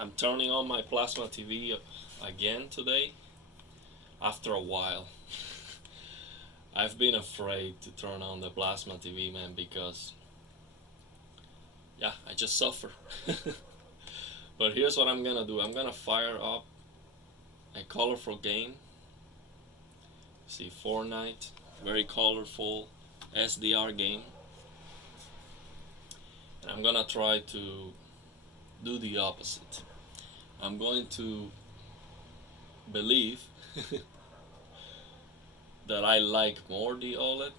I'm turning on my plasma TV again today after a while. I've been afraid to turn on the plasma TV, man, because yeah, I just suffer. But here's what I'm gonna do. I'm gonna fire up a colorful game. See, Fortnite, very colorful SDR game. And I'm gonna try to do the opposite. I'm going to believe that I like more the OLED.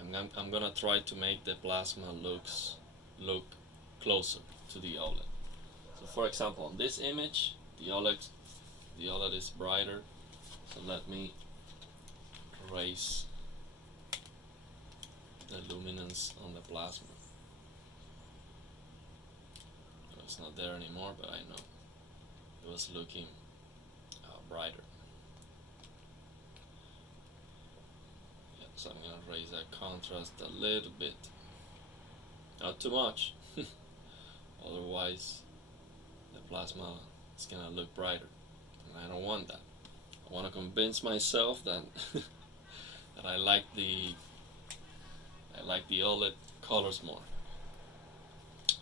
I'm gonna try to make the plasma look closer to the OLED. So for example, on this image, the OLED is brighter. So let me raise the luminance on the plasma. It's not there anymore, but I know it was looking brighter. Yeah, so I'm gonna raise that contrast a little bit, not too much. Otherwise, the plasma is gonna look brighter, and I don't want that. I want to convince myself that that I like the OLED colors more.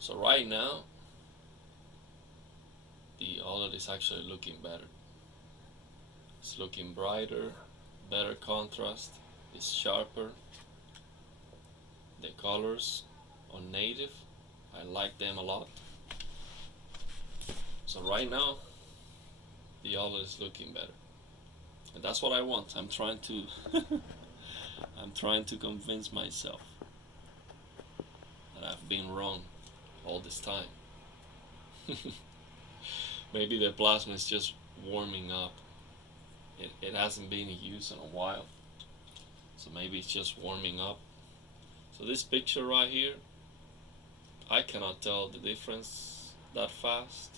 So right now, the OLED is actually looking better. It's looking brighter, better contrast, it's sharper. The colors on native, I like them a lot. So right now, the OLED is looking better. And that's what I want. I'm trying to I'm trying to convince myself that I've been wrong all this time. Maybe the plasma is just warming up. It hasn't been used in a while. So maybe it's just warming up. So this picture right here, I cannot tell the difference that fast.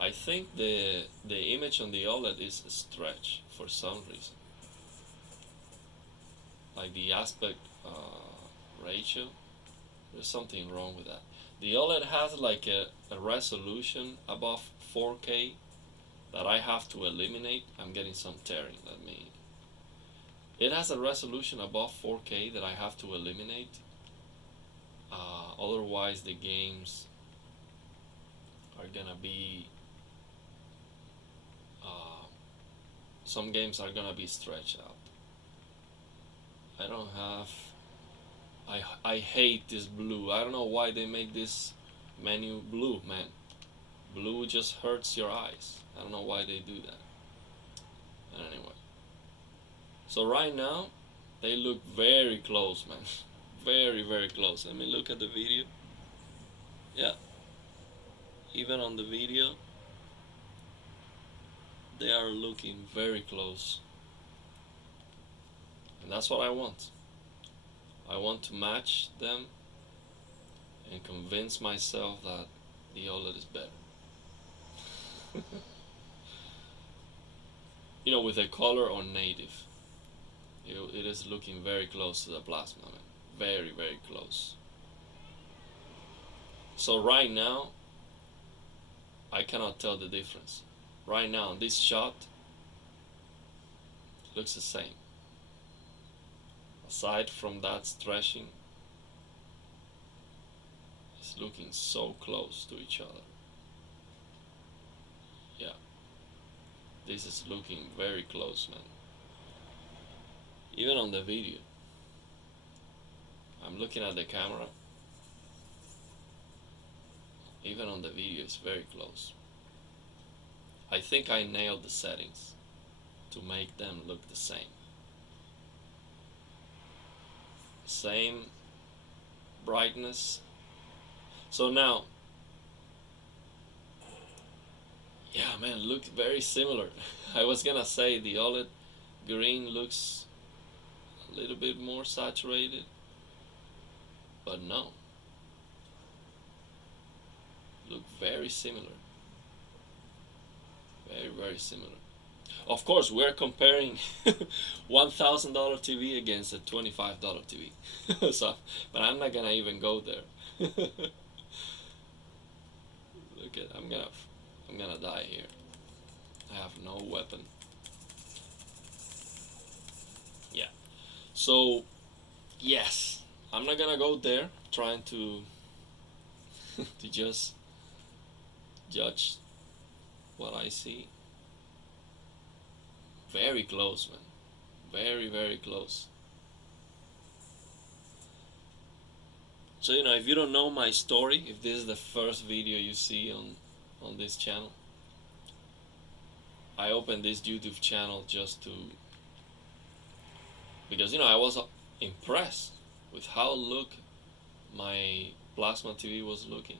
I think the image on the OLED is stretched for some reason. Like the aspect ratio, there's something wrong with that. The OLED has like a resolution above 4K that I have to eliminate. I'm getting some tearing. It has a resolution above 4K that I have to eliminate. Otherwise, the games are gonna be. Some games are gonna be stretched out. I don't have. I hate this blue. I don't know why they make this menu blue, man. Blue just hurts your eyes. I don't know why they do that. And anyway. So right now, they look very close, man. Very, very close. Let me look at the video. Yeah. Even on the video, they are looking very close. And that's what I want. I want to match them and convince myself that the OLED is better. With a color on native, it is looking very close to the plasma, man. Very, very close. So right now, I cannot tell the difference. Right now, this shot looks the same. Aside from that stretching, it's looking so close to each other. Yeah. This is looking very close, man. Even on the video. I'm looking at the camera. Even on the video, it's very close. I think I nailed the settings to make them look the same. Same brightness. So now, yeah, man, look very similar. I was gonna say the OLED green looks a little bit more saturated, but no. Look very similar. Very, very similar. Of course, we're comparing $1,000 TV against a $25 TV. So, but I'm not gonna even go there. because I'm gonna die here. I have no weapon. Yeah. So yes, I'm not gonna go there trying to to just judge what I see. Very close, man. Very, very close. So if you don't know my story, if this is the first video you see on this channel, I opened this YouTube channel just to because I was impressed with how look my plasma TV was looking.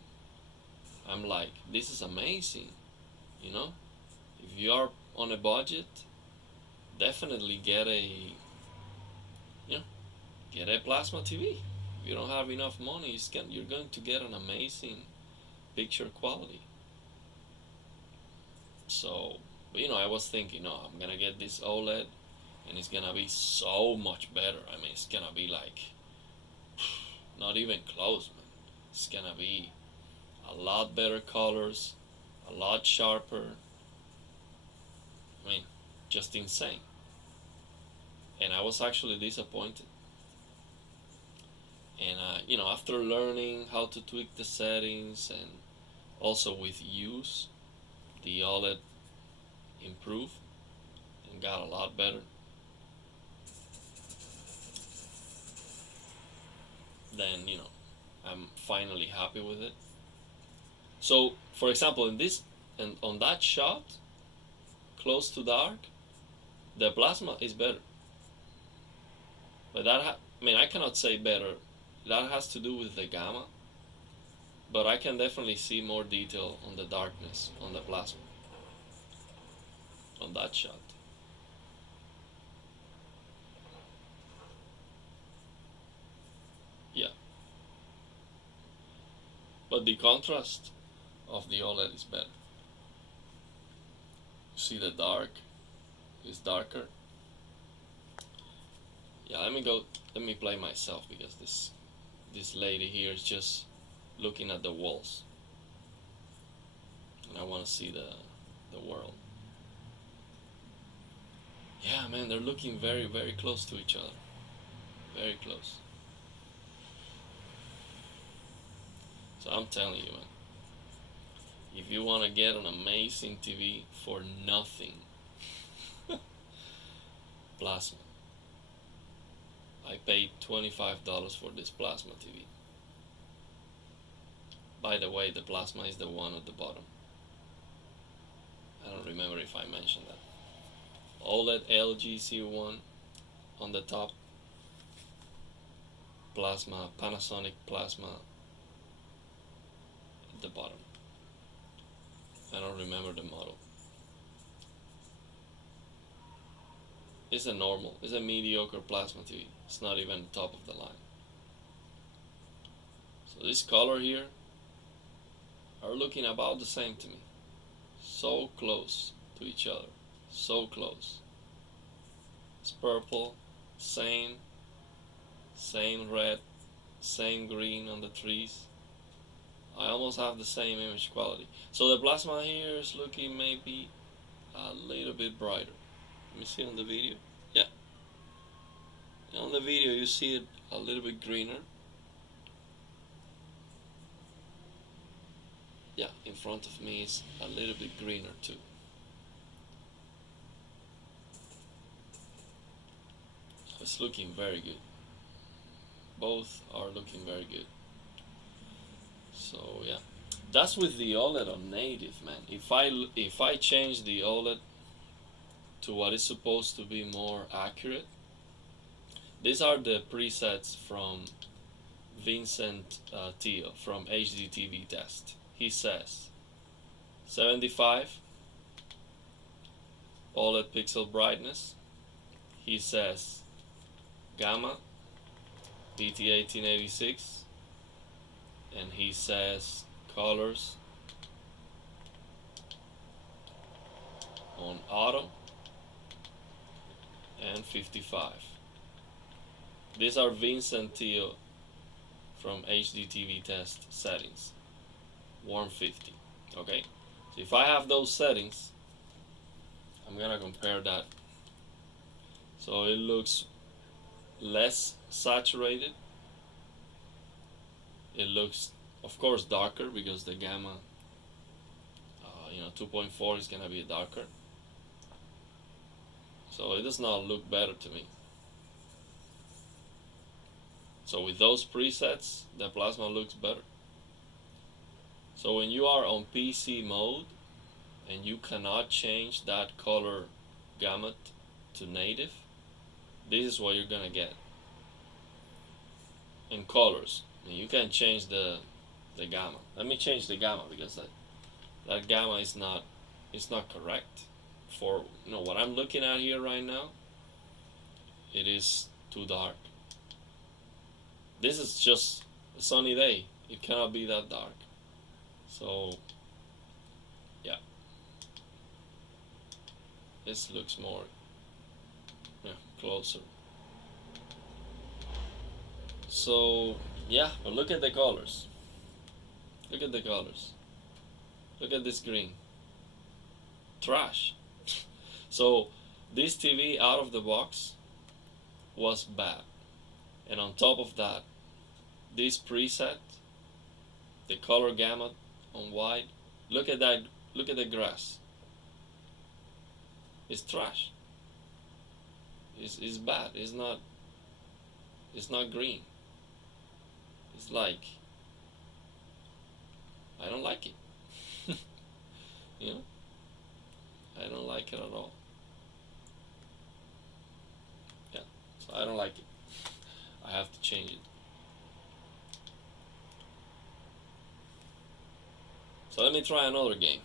I'm like, this is amazing, you know. If you are on a budget, definitely get a plasma TV. If you don't have enough money, you're going to get an amazing picture quality. So, but I was thinking, no, I'm gonna get this OLED, and it's gonna be so much better. I mean, it's gonna be like not even close, man. It's gonna be a lot better colors, a lot sharper. I mean, just insane. And I was actually disappointed. And after learning how to tweak the settings and also with use, the OLED improved and got a lot better. Then I'm finally happy with it. So, for example, in this and on that shot, close to dark, the plasma is better. But I cannot say better. That has to do with the gamma. But I can definitely see more detail on the darkness on the plasma on that shot. Yeah. But the contrast of the OLED is better. See the dark is darker. Yeah, let me play myself because this lady here is just looking at the walls. And I want to see the world. Yeah, man, they're looking very, very close to each other. Very close. So I'm telling you, man, if you want to get an amazing TV for nothing, plasma. I paid $25 for this plasma TV. By the way, the plasma is the one at the bottom. I don't remember if I mentioned that. OLED LG C1 on the top. Plasma, Panasonic plasma at the bottom. I don't remember the model. It's a mediocre plasma TV. It's not even the top of the line. So this color here are looking about the same to me. So close to each other. So close. It's purple, same red, same green on the trees. I almost have the same image quality. So the plasma here is looking maybe a little bit brighter. Let me see on the video. Yeah. On the video you see it a little bit greener. Yeah, in front of me is a little bit greener too. It's looking very good. Both are looking very good. So yeah, that's with the OLED on native, man. If I change the OLED to what is supposed to be more accurate, these are the presets from Vincent Teo from HDTV Test. He says 75 OLED pixel brightness. He says gamma BT1886, and he says colors on auto and 55. These are Vincent Teo from HDTV Test settings. Warm 50. Okay, so if I have those settings, I'm gonna compare that. So it looks less saturated. It looks, of course, darker because the gamma, 2.4 is gonna be darker. So it does not look better to me. So with those presets, the plasma looks better. So when you are on PC mode and you cannot change that color gamut to native, this is what you're gonna get. In colors, and you can change the gamma. Let me change the gamma because that gamma is not, it's not correct for what I'm looking at here right now. It is too dark. This is just a sunny day. It cannot be that dark. So yeah, this looks more, yeah, closer. So yeah, but look at the colors. Look at the colors. Look at this green. Trash. So this TV out of the box was bad. And on top of that, this preset, the color gamut on white, look at that, look at the grass. It's trash. It's bad. It's not green. It's like, I don't like it. you know, I don't like it at all. Yeah, so I don't like it. I have to change it. So let me try another game.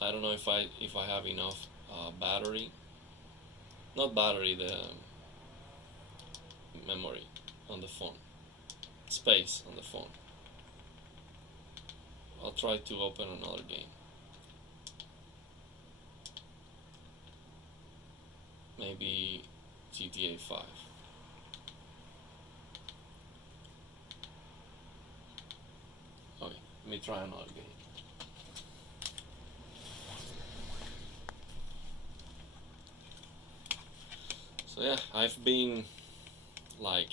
I don't know if I have enough battery. Not battery, the memory on the phone. Space on the phone. I'll try to open another game. Maybe GTA V. Okay, let me try another game. So yeah, I've been like,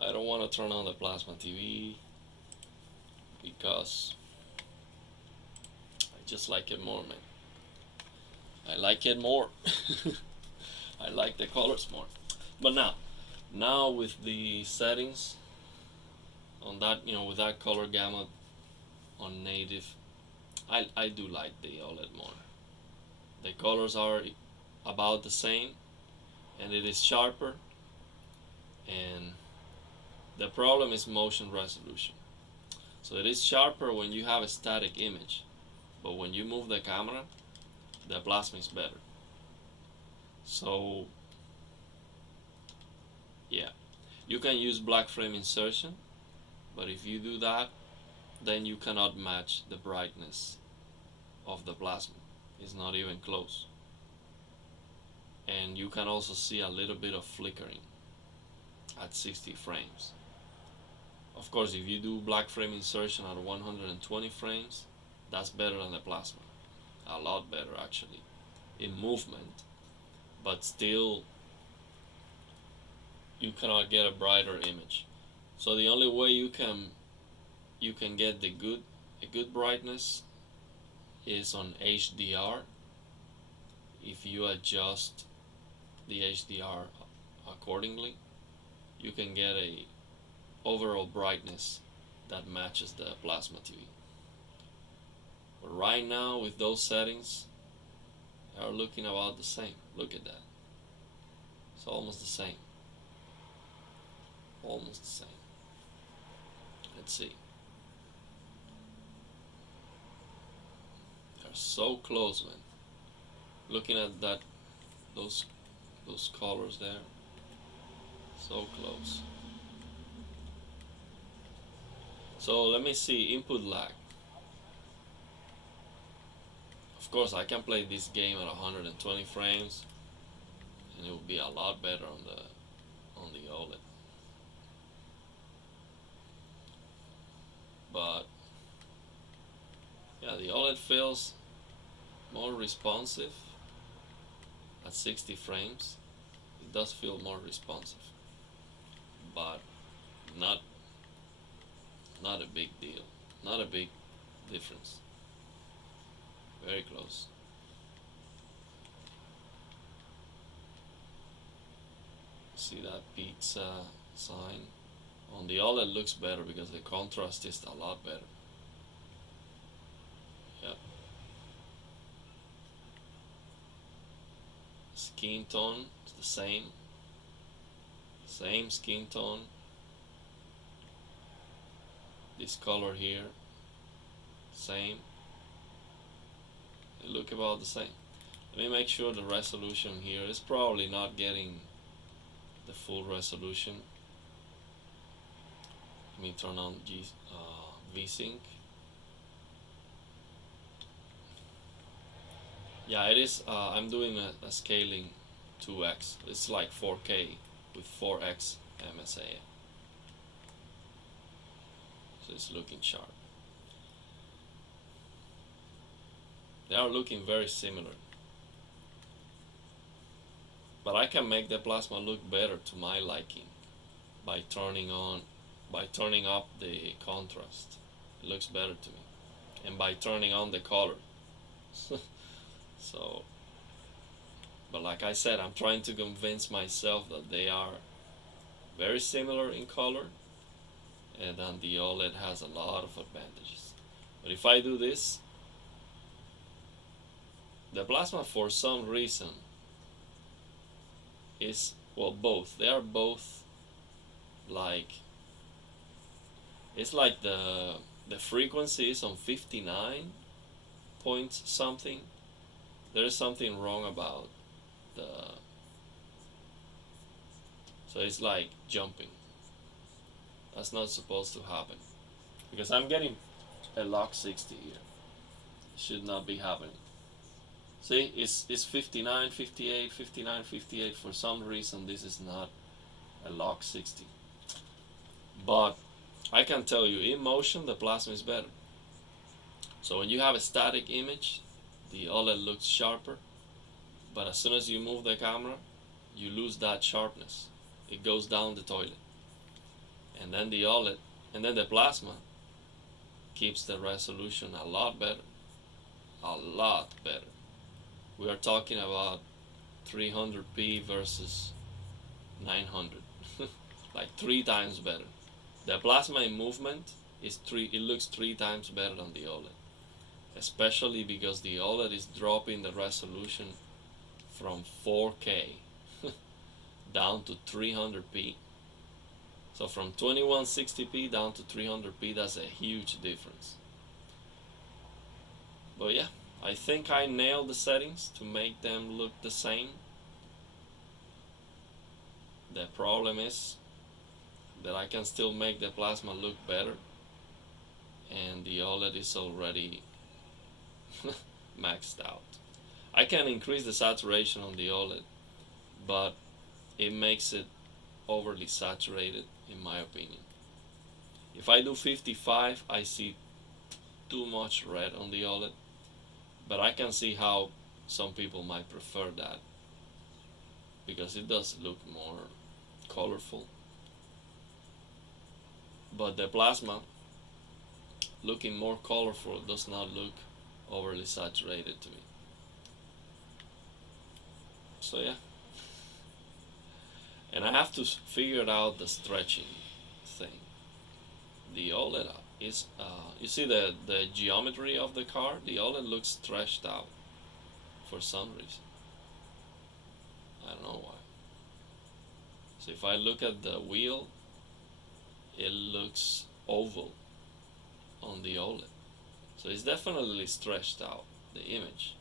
I don't want to turn on the plasma TV because I just like it more, man. I like it more. I like the colors more. But now with the settings on that, with that color gamut on native, I do like the OLED more. The colors are about the same, and it is sharper. And the problem is motion resolution. So it is sharper when you have a static image, but when you move the camera, the plasma is better. So yeah, you can use black frame insertion, but if you do that, then you cannot match the brightness of the plasma. It's not even close. And you can also see a little bit of flickering at 60 frames. Of course, if you do black frame insertion at 120 frames, that's better than the plasma. A lot better, actually, in movement. But still, you cannot get a brighter image. So the only way you can get a good brightness is on HDR. If you adjust the HDR accordingly, you can get a overall brightness that matches the plasma TV. But right now with those settings, they are looking about the same. Look at that. It's almost the same. Almost the same. Let's see. They're so close, man. Looking at those those colors there. So close. So let me see input lag. Of course, I can play this game at 120 frames, and it will be a lot better on the OLED. But The OLED feels more responsive at 60 frames. It does feel more responsive, but not not a big deal, not a big difference. Very close. See that pizza sign? On the OLED looks better because the contrast is a lot better. Yep. Skin tone is the same. Same skin tone. This color here, same. They look about the same. Let me make sure the resolution here is probably not getting the full resolution. Let me turn on VSync. Yeah, it is. I'm doing a scaling 2x. It's like 4K with 4x MSA. So it's looking sharp. They are looking very similar. But I can make the plasma look better to my liking by turning up the contrast. It looks better to me. And by turning on the color. So, but like I said, I'm trying to convince myself that they are very similar in color, and then the OLED has a lot of advantages. But if I do this, the plasma for some reason is, well, both. They are both like, it's like the frequency is on 59 point something. There is something wrong about the, so it's like jumping. That's not supposed to happen because I'm getting a lock 60 here. It should not be happening. See, it's 59, 58, 59, 58. For some reason, this is not a lock 60. But I can tell you, in motion, the plasma is better. So when you have a static image, the OLED looks sharper. But as soon as you move the camera, you lose that sharpness. It goes down the toilet. And then the OLED, and then the plasma keeps the resolution a lot better. A lot better. We are talking about 300p versus 900. Like 3 times better. The plasma in movement is it looks 3 times better than the OLED. Especially because the OLED is dropping the resolution from 4K down to 300p. So from 2160p down to 300p, that's a huge difference. But yeah, I think I nailed the settings to make them look the same. The problem is that I can still make the plasma look better, and the OLED is already maxed out. I can increase the saturation on the OLED, but it makes it overly saturated in my opinion. If I do 55, I see too much red on the OLED, but I can see how some people might prefer that because it does look more colorful. But the plasma looking more colorful does not look overly saturated to me. So yeah, and I have to figure out the stretching thing. The OLED is, you see the geometry of the car, the OLED looks stretched out for some reason. I don't know why. So if I look at the wheel, it looks oval on the OLED. So it's definitely stretched out. The image,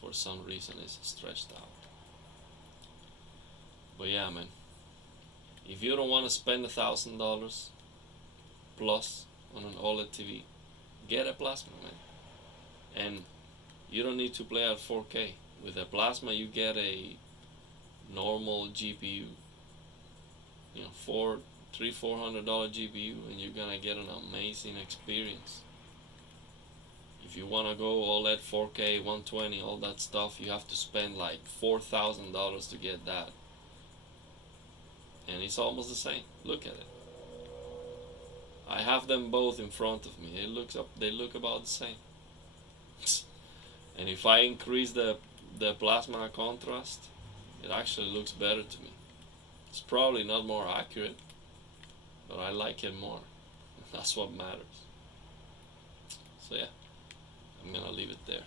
for some reason, is stretched out. But yeah, man, if you don't want to spend $1,000 plus on an OLED TV, get a plasma, man. And you don't need to play at 4K. With a plasma, you get a normal GPU, you know, $400 GPU, and you're gonna get an amazing experience. If you wanna go OLED 4K 120 all that stuff, you have to spend like $4,000 to get that, and it's almost the same. Look at it. I have them both in front of me. They look about the same. And if I increase the plasma contrast, it actually looks better to me. It's probably not more accurate, but I like it more. That's what matters. So yeah, I'm gonna leave it there.